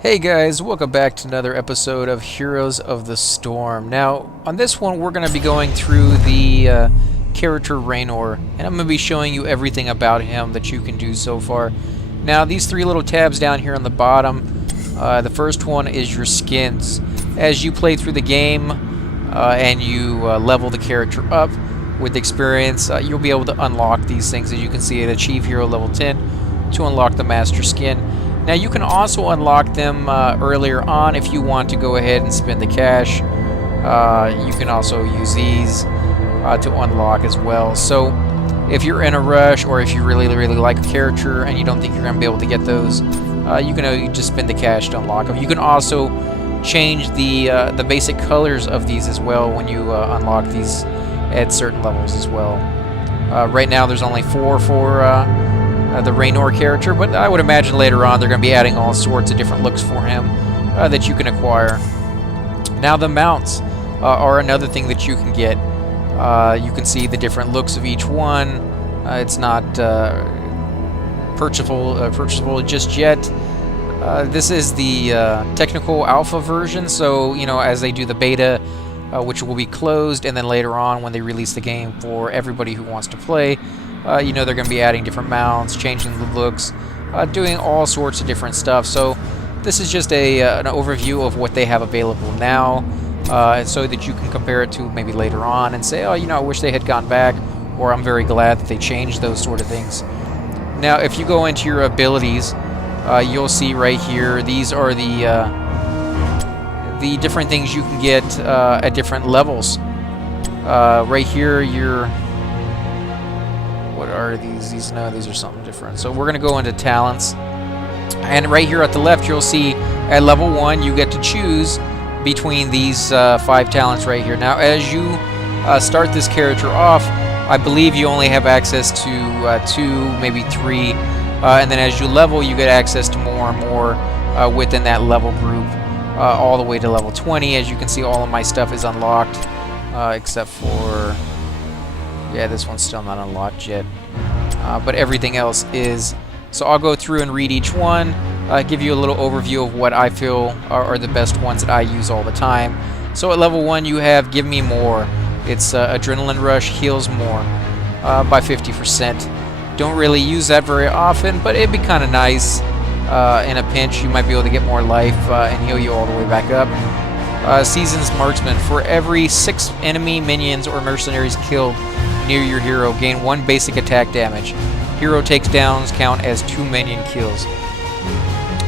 Hey guys, welcome back to another episode of Heroes of the Storm. Now, on this one, we're going to be going through the character Raynor, and I'm going to be showing you everything about him that you can do so far. Now, these three little tabs down here on the bottom, the first one is your skins. As you play through the game and you level the character up with experience, you'll be able to unlock these things. As you can see, at Achieve Hero Level 10 to unlock the Master Skin. Now you can also unlock them earlier on if you want to go ahead and spend the cash. You can also use these to unlock as well. So if you're in a rush or if you really like a character and you don't think you're going to be able to get those, you can just spend the cash to unlock them. You can also change the basic colors of these as well when you unlock these at certain levels as well. Right now there's only 4 for the Raynor character, but I would imagine later on they're going to be adding all sorts of different looks for him that you can acquire. Now the mounts are another thing that you can get. You can see the different looks of each one. It's not purchasable just yet. This is the technical alpha version, so as they do the beta, which will be closed, and then later on when they release the game for everybody who wants to play, they're going to be adding different mounts, changing the looks, doing all sorts of different stuff. So this is just an overview of what they have available now, so that you can compare it to maybe later on and say, oh, I wish they had gone back, or I'm very glad that they changed those sort of things. Now, if you go into your abilities, you'll see right here, these are the different things you can get at different levels. Right here, what are these? No, these are something different. So we're going to go into talents. And right here at the left, you'll see at level 1, you get to choose between these 5 talents right here. Now, as you start this character off, I believe you only have access to 2, maybe 3. And then as you level, you get access to more and more within that level group, all the way to level 20. As you can see, all of my stuff is unlocked, except for... yeah, this one's still not unlocked yet, but everything else is. So I'll go through and read each one, give you a little overview of what I feel are the best ones that I use all the time. So at level 1, you have Give Me More. It's Adrenaline Rush, heals more by 50%. Don't really use that very often, but it'd be kind of nice. In a pinch, you might be able to get more life and heal you all the way back up. Season's Marksman. For every 6 enemy, minions, or mercenaries killed near your hero, gain 1 basic attack damage. Hero takedowns count as 2 minion kills.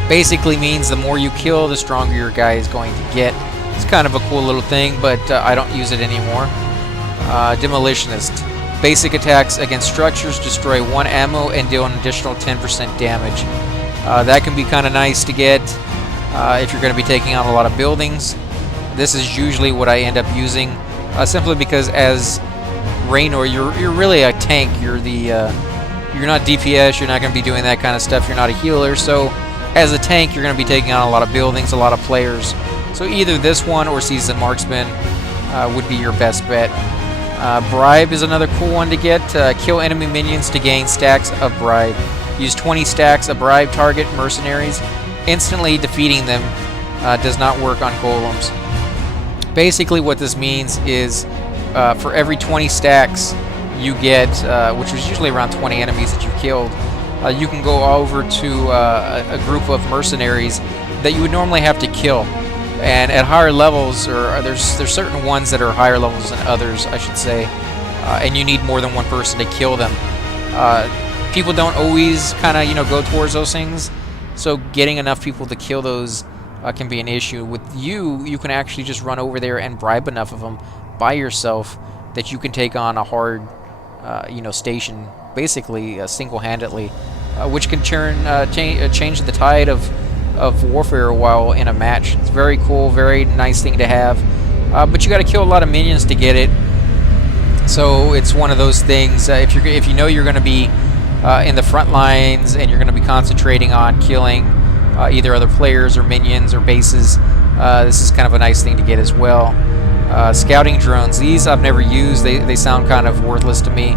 Basically means the more you kill, the stronger your guy is going to get. It's kind of a cool little thing, but I don't use it anymore. Demolitionist. Basic attacks against structures destroy 1 ammo and deal an additional 10% damage. That can be kind of nice to get if you're going to be taking on a lot of buildings. This is usually what I end up using, simply because as Raynor, you're really a tank. You're not DPS. You're not going to be doing that kind of stuff. You're not a healer. So as a tank, you're going to be taking on a lot of buildings, a lot of players. So either this one or Seasoned Marksman would be your best bet. Bribe is another cool one to get. Kill enemy minions to gain stacks of bribe. Use 20 stacks of bribe target mercenaries. Instantly defeating them does not work on golems. Basically what this means is for every 20 stacks you get, which is usually around 20 enemies that you killed, you can go over to a group of mercenaries that you would normally have to kill. And at higher levels, or there's certain ones that are higher levels than others, I should say, and you need more than one person to kill them. People don't always kind of go towards those things, so getting enough people to kill those can be an issue. With you can actually just run over there and bribe enough of them by yourself that you can take on a hard station basically single-handedly, which can change the tide of warfare while in a match. It's very cool, very nice thing to have, but you got to kill a lot of minions to get it. So it's one of those things. If you know you're going to be in the front lines and you're going to be concentrating on killing either other players or minions or bases, this is kind of a nice thing to get as well. Scouting drones. These I've never used. They sound kind of worthless to me.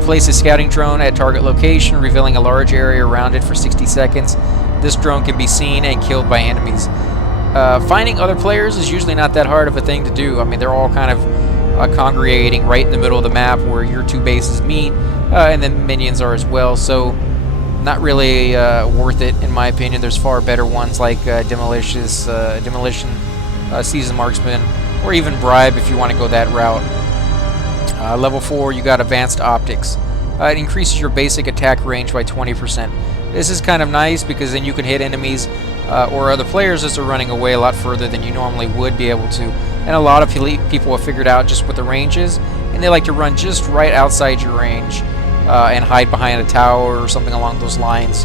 Place a scouting drone at target location, revealing a large area around it for 60 seconds. this drone can be seen and killed by enemies. Finding other players is usually not that hard of a thing to do. I mean, they're all kind of congregating right in the middle of the map where your two bases meet, and then minions are as well, so not really worth it in my opinion. There's far better ones like Demolition, Seasoned Marksman, or even Bribe if you want to go that route. Level 4, you got Advanced Optics. It increases your basic attack range by 20%. This is kind of nice because then you can hit enemies or other players as they're running away a lot further than you normally would be able to. And a lot of people have figured out just what the range is, and they like to run just right outside your range and hide behind a tower or something along those lines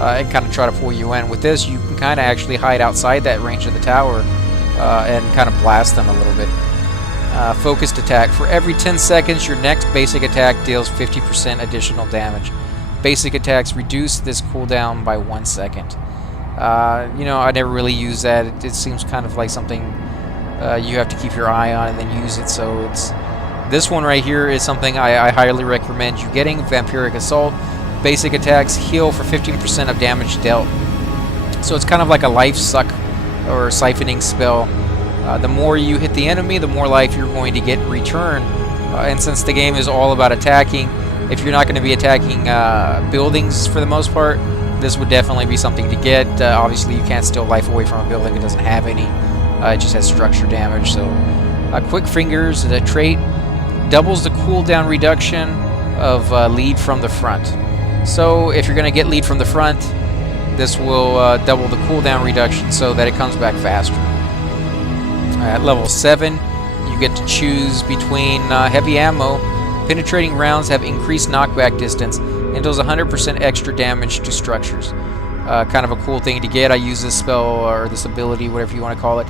and kind of try to pull you in. With this, you can kind of actually hide outside that range of the tower and kind of blast them a little bit. Focused attack. For every 10 seconds, your next basic attack deals 50% additional damage. Basic attacks reduce this cooldown by 1 second. You know, I never really use that. It seems kind of like something you have to keep your eye on and then use it. So it's this one right here is something I highly recommend you getting. Vampiric Assault. Basic attacks heal for 15% of damage dealt. So it's kind of like a life suck or siphoning spell. The more you hit the enemy, the more life you're going to get in return. And since the game is all about attacking, if you're not going to be attacking buildings for the most part, this would definitely be something to get. Obviously, you can't steal life away from a building. It doesn't have any. It just has structure damage. So, Quick Fingers, the trait, doubles the cooldown reduction of lead from the front. So, if you're going to get lead from the front, this will double the cooldown reduction so that it comes back faster. At level 7, you get to choose between heavy ammo. Penetrating rounds have increased knockback distance and does 100% extra damage to structures. Kind of a cool thing to get. I use this spell, or this ability, whatever you want to call it,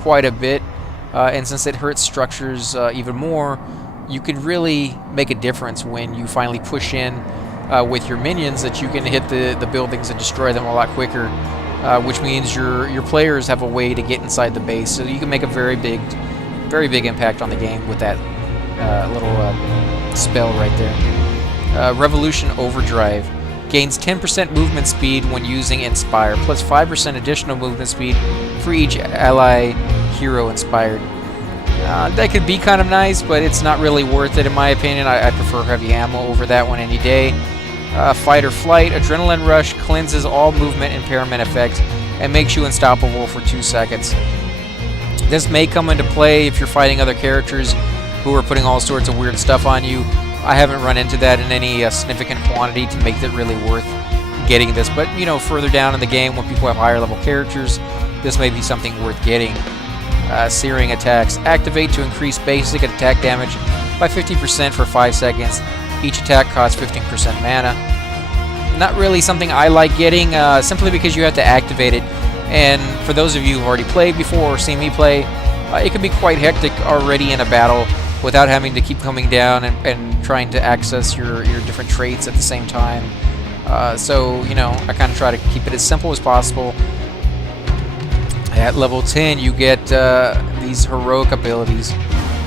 quite a bit. And since it hurts structures even more, you can really make a difference when you finally push in with your minions, that you can hit the buildings and destroy them a lot quicker. Which means your players have a way to get inside the base, so you can make a very big impact on the game with that little spell right there. Revolution Overdrive gains 10% movement speed when using Inspire, plus 5% additional movement speed for each ally hero inspired. That could be kind of nice, but it's not really worth it in my opinion. I prefer heavy ammo over that one any day. Fight or Flight. Adrenaline Rush cleanses all movement impairment effects and makes you unstoppable for 2 seconds. This may come into play if you're fighting other characters who are putting all sorts of weird stuff on you. I haven't run into that in any significant quantity to make it really worth getting this, but you know, further down in the game when people have higher level characters, this may be something worth getting. Searing Attacks. Activate to increase basic attack damage by 50% for 5 seconds. Each attack costs 15% mana. Not really something I like getting, simply because you have to activate it. And for those of you who've already played before or seen me play, it can be quite hectic already in a battle without having to keep coming down and trying to access your different traits at the same time. So, you know, I kind of try to keep it as simple as possible. At level 10, you get these heroic abilities.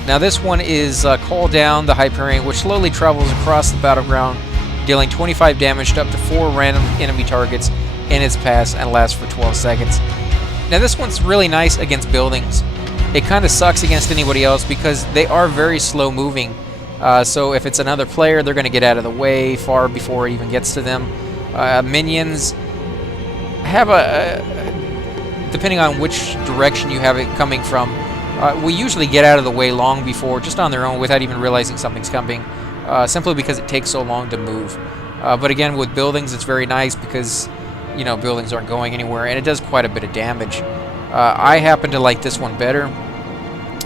Now this one is Call Down the Hyperion, which slowly travels across the battleground, dealing 25 damage to up to 4 random enemy targets in its pass, and lasts for 12 seconds. Now this one's really nice against buildings. It kind of sucks against anybody else because they are very slow moving. So if it's another player, they're going to get out of the way far before it even gets to them. Minions have depending on which direction you have it coming from, we usually get out of the way long before, just on their own, without even realizing something's coming, simply because it takes so long to move. But again, with buildings, it's very nice because, you know, buildings aren't going anywhere, and it does quite a bit of damage. I happen to like this one better.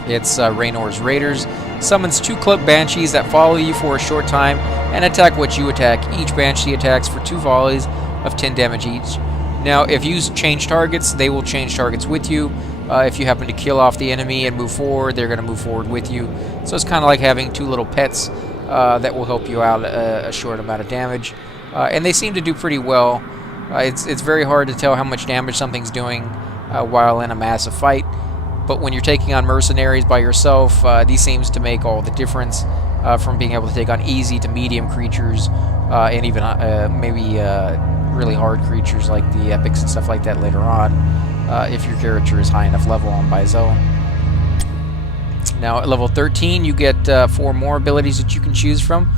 It's Raynor's Raiders. Summons 2 cloaked banshees that follow you for a short time and attack what you attack. Each banshee attacks for 2 volleys of 10 damage each. Now, if you change targets, they will change targets with you. If you happen to kill off the enemy and move forward, they're going to move forward with you. So it's kind of like having 2 little pets that will help you out a short amount of damage. And they seem to do pretty well. It's very hard to tell how much damage something's doing while in a massive fight. But when you're taking on mercenaries by yourself, these seems to make all the difference, from being able to take on easy to medium creatures, and even maybe really hard creatures like the epics and stuff like that later on, if your character is high enough level on by zone. Now at level 13 you get 4 more abilities that you can choose from.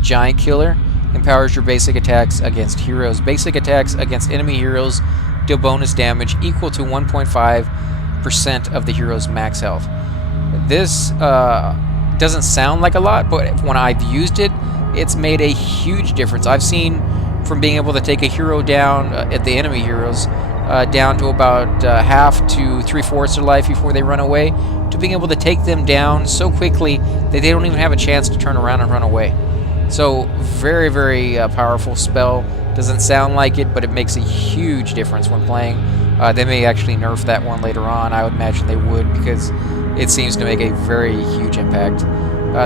Giant Killer empowers your basic attacks against heroes. Basic attacks against enemy heroes deal bonus damage equal to 1.5% of the hero's max health. This doesn't sound like a lot, but when I've used it, it's made a huge difference. I've seen from being able to take a hero down at the enemy heroes down to about half to 3/4 their life before they run away, to being able to take them down so quickly that they don't even have a chance to turn around and run away. So very, very powerful spell. Doesn't sound like it, but it makes a huge difference when playing. They may actually nerf that one later on. I would imagine they would, because it seems to make a very huge impact.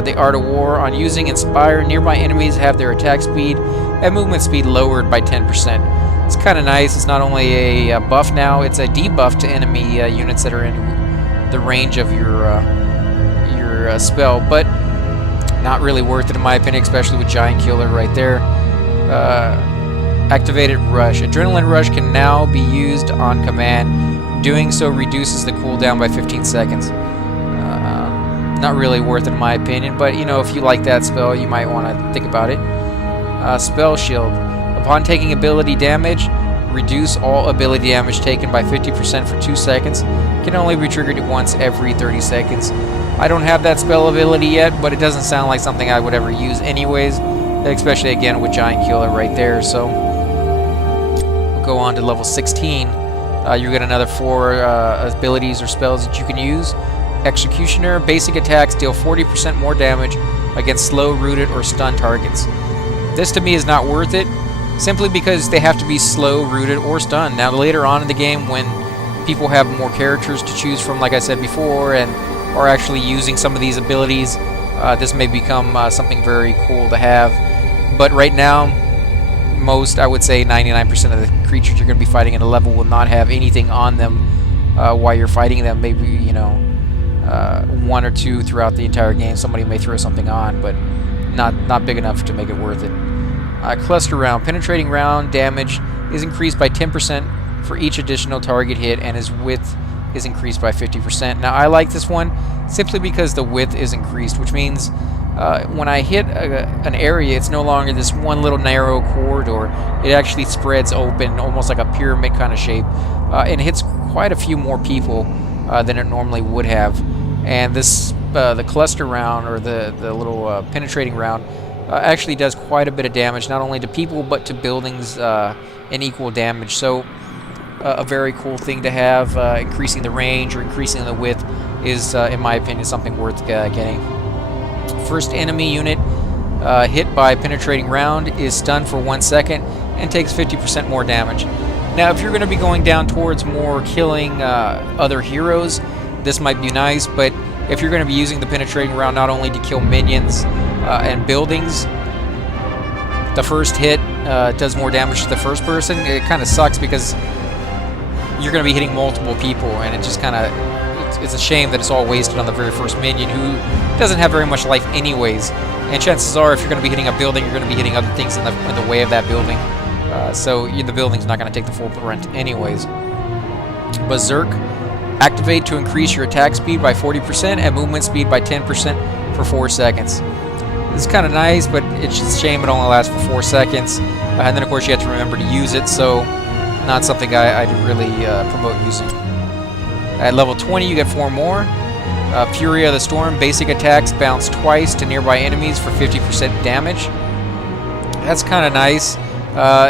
The Art of War. On using Inspire, nearby enemies have their attack speed and movement speed lowered by 10%. It's kind of nice. It's not only a buff now, it's a debuff to enemy units that are in the range of your spell, but not really worth it in my opinion, especially with Giant Killer right there. Activated Rush. Adrenaline Rush can now be used on command. Doing so reduces the cooldown by 15 seconds. Not really worth it in my opinion, but you know, if you like that spell, you might want to think about it. Spell Shield. Upon taking ability damage, reduce all ability damage taken by 50% for 2 seconds. Can only be triggered once every 30 seconds. I don't have that spell ability yet, but it doesn't sound like something I would ever use anyways, especially again with Giant Killer right there. So we'll go on to level 16. You get another 4 abilities or spells that you can use. Executioner. Basic attacks deal 40% more damage against slow, rooted, or stunned targets. This to me is not worth it, simply because they have to be slow, rooted, or stunned. Now later on in the game, when people have more characters to choose from, like I said before, and are actually using some of these abilities, this may become something very cool to have. But right now, I would say 99% of the creatures you're going to be fighting in a level will not have anything on them while you're fighting them. Maybe, you know, 1 or 2 throughout the entire game. Somebody may throw something on, but not big enough to make it worth it. Cluster Round. Penetrating round damage is increased by 10% for each additional target hit, and his width is increased by 50%. Now I like this one simply because the width is increased, which means when I hit an area, it's no longer this one little narrow corridor. It actually spreads open, almost like a pyramid kind of shape, and hits quite a few more people than it normally would have. And this the cluster round, or the little penetrating round, actually does quite a bit of damage, not only to people but to buildings in equal damage. So a very cool thing to have. Increasing the range or increasing the width is, in my opinion, something worth getting. First enemy unit hit by penetrating round is stunned for 1 second and takes 50% more damage. Now if you're going to be going down towards more killing other heroes, this might be nice, but if you're going to be using the penetrating round not only to kill minions and buildings, the first hit does more damage to the first person. It kind of sucks because you're going to be hitting multiple people, and it just kind of, it's a shame that it's all wasted on the very first minion, who doesn't have very much life anyways. And chances are, if you're going to be hitting a building, you're going to be hitting other things in the way of that building. So the building's not going to take the full brunt anyways. Berserk. Activate to increase your attack speed by 40% and movement speed by 10% for 4 seconds. This is kind of nice, but it's just a shame it only lasts for 4 seconds. And then, of course, you have to remember to use it, so not something I'd really promote using. At level 20, you get 4 more. Fury of the Storm. Basic attacks bounce twice to nearby enemies for 50% damage. That's kind of nice.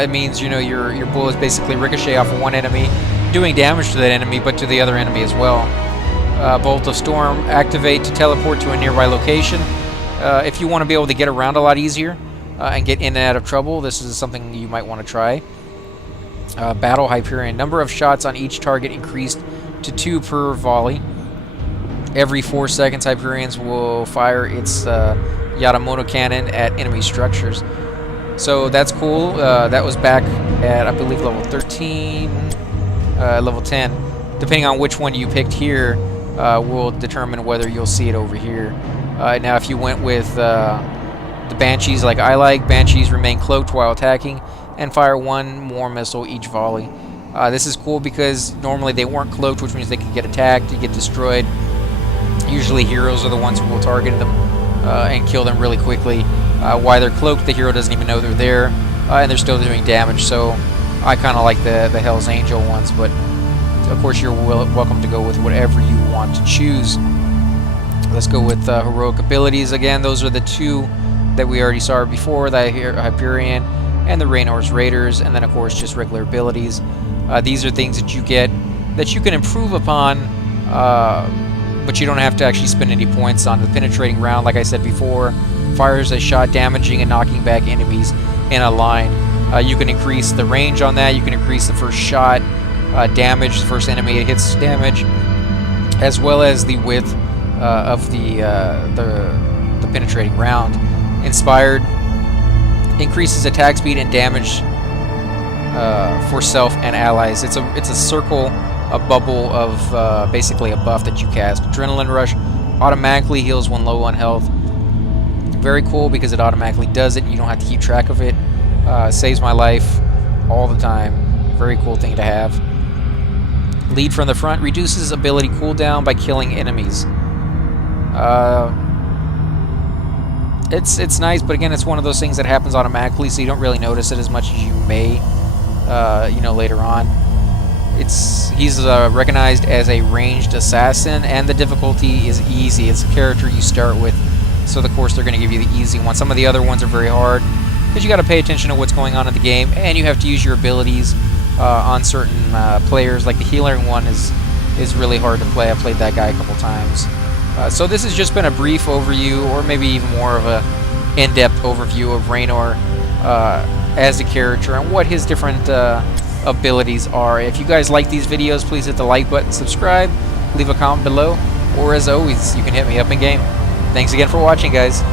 It means, you know, your bullets basically ricochet off of one enemy, doing damage to that enemy, but to the other enemy as well. Bolt of Storm. Activate to teleport to a nearby location. If you want to be able to get around a lot easier and get in and out of trouble, this is something you might want to try. Battle Hyperion. Number of shots on each target increased to 2 per volley. Every 4 seconds, Hyperions will fire its Yamamoto cannon at enemy structures. So that's cool. That was back at, I believe, level 13, level 10. Depending on which one you picked here, will determine whether you'll see it over here. Now, if you went with the Banshees like I like, Banshees remain cloaked while attacking and fire 1 more missile each volley. This is cool because normally they weren't cloaked, which means they could get attacked, get destroyed. Usually heroes are the ones who will target them and kill them really quickly. While they're cloaked, the hero doesn't even know they're there, and they're still doing damage. So I kind of like the Hell's Angel ones, but of course you're welcome to go with whatever you want to choose. Let's go with heroic abilities again. Those are the 2 that we already saw before, the Hyperion and the Raynor's Raiders, and then of course just regular abilities. These are things that you get that you can improve upon, but you don't have to actually spend any points on. The penetrating round, like I said before, fires a shot damaging and knocking back enemies in a line. You can increase the range on that. You can increase the first shot damage, the first enemy it hits damage, as well as the width of the penetrating round. Inspired increases attack speed and damage for self and allies. It's a circle, a bubble of basically a buff that you cast. Adrenaline Rush automatically heals when low on health. Very cool because it automatically does it. You don't have to keep track of it. Saves my life all the time. Very cool thing to have. Lead from the front reduces ability cooldown by killing enemies. It's nice, but again, it's one of those things that happens automatically, so you don't really notice it as much as you may, later on. He's recognized as a ranged assassin, and the difficulty is easy. It's a character you start with, so of course they're going to give you the easy one. Some of the other ones are very hard because you got to pay attention to what's going on in the game, and you have to use your abilities on certain players. Like the healing one is really hard to play. I played that guy a couple times. So this has just been a brief overview, or maybe even more of a in-depth overview of Raynor as a character and what his different abilities are. If you guys like these videos, please hit the like button, subscribe, leave a comment below, or as always, you can hit me up in game. Thanks again for watching, guys.